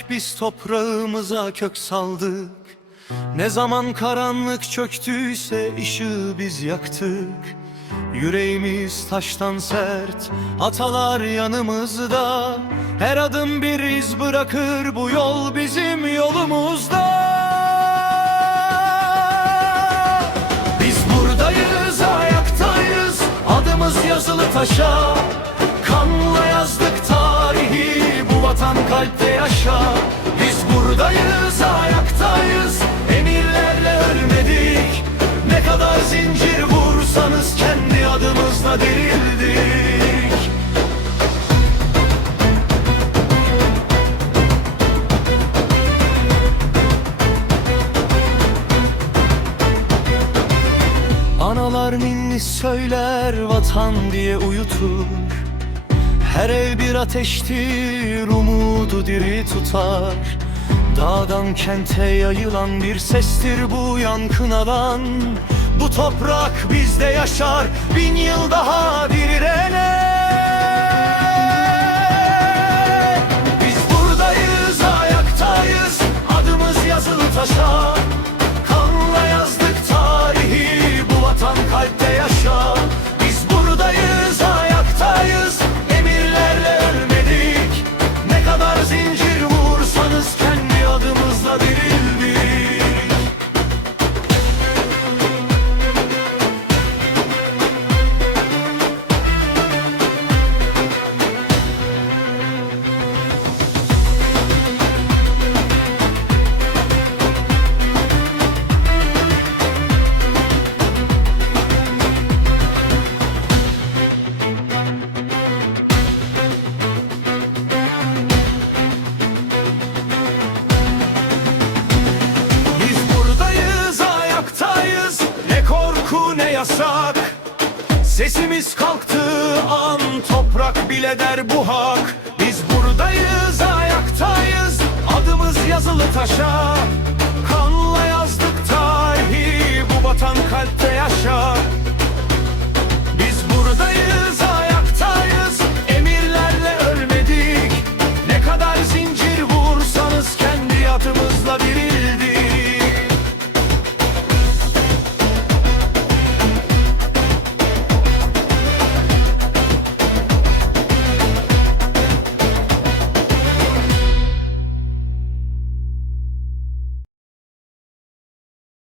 verdik, biz toprağımıza kök saldık. Ne zaman karanlık çöktüyse ışığı biz yaktık. Yüreğimiz taştan sert, atalar yanımızda. Her adım bir iz bırakır, bu yol bizim yolumuzda. Biz buradayız, ayaktayız, adımız yazılı taşa. Kanla yazdık tarihi, bu vatan kalpte yaşar. Biz buradayız, ayaktayız, emirlerle ölmedik. Ne kadar zincir vursanız kendi adımızla dirildik. Analar ninni söyler, vatan diye uyutur. Her ev bir ateştir, umudu diri tutar. Dağdan kente yayılan bir sestir bu yankın alan. Bu toprak bizde yaşar, 1000 yıl daha dirilene. Biz buradayız, ayaktayız, adımız yazılı taşa. Kanla yazdık tarihi, bu vatan kalpte yaşar. Biz buradayız, ayaktayız, emirlerle ölmedik. Ne kadar zincir vursanız kendi adımızla dirildik. Ne yasak, sesimiz kalktığı an toprak bile der bu hak. Biz buradayız, ayaktayız, adımız yazılı taşa.